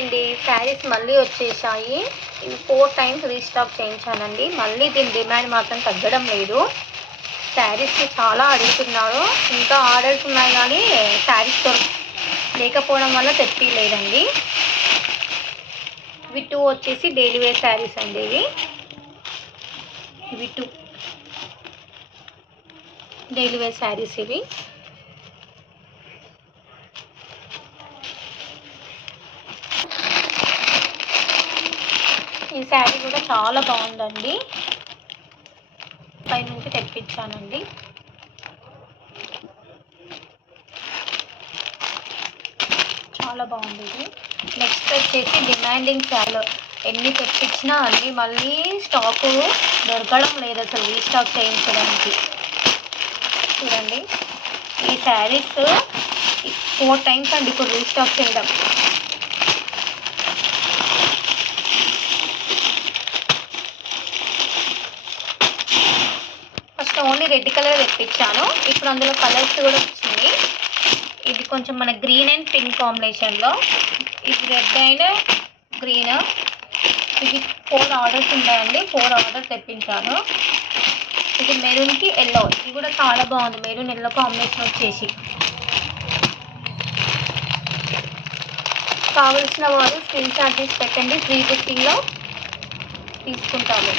అండి, శారీస్ మళ్ళీ వచ్చేసాయి. ఇవి 4 టైమ్స్ రీస్టాక్ చేయించానండి. మళ్ళీ దీని డిమాండ్ మాత్రం తగ్గడం లేదు. శారీస్కి చాలా అడుగుతున్నారు. ఇంకా ఆర్డర్స్ ఉన్నాయి కానీ శారీస్ లేకపోవడం వల్ల తెప్పిలేదండి. ఇవి 2 వచ్చేసి డైలీ వేర్ శారీస్ అండి. ఇవి 2 డైలీ వేర్ శారీస్. ఇవి ఈ శారీ కూడా చాలా బాగుందండి. పై నుంచి తెప్పించానండి. చాలా బాగుంది ఇది. నెక్స్ట్ వచ్చేసి డిమాండింగ్ శారీలో ఎన్ని తెప్పించినా అన్నీ మళ్ళీ స్టాకు దొరకడం లేదు అసలు రీస్టాక్ చేయించడానికి. చూడండి, ఈ శారీస్ 4 టైమ్స్ అండి ఇప్పుడు రీస్టాక్ చేయడం. ఫస్ట్ ఓన్లీ రెడ్ కలర్ తెప్పించాను. ఇప్పుడు అందులో కలర్స్ కూడా వచ్చింది. ఇది కొంచెం మన గ్రీన్ అండ్ పింక్ కాంబినేషన్లో, ఇది రెడ్ అండ్ గ్రీన్. ఇది 4 ఆర్డర్స్ ఉన్నాయండి. 4 ఆర్డర్స్ తెప్పించాను. ఇది మెరూన్కి ఎల్లో, ఇది కూడా చాలా బాగుంది. మెరూన్ ఎల్లో కాంబినేషన్ వచ్చేసి. కావలసిన వారు స్క్రీన్ షాట్ తీసి పెట్టండి. ఫ్రీ బుకింగ్లో తీసుకుంటాము.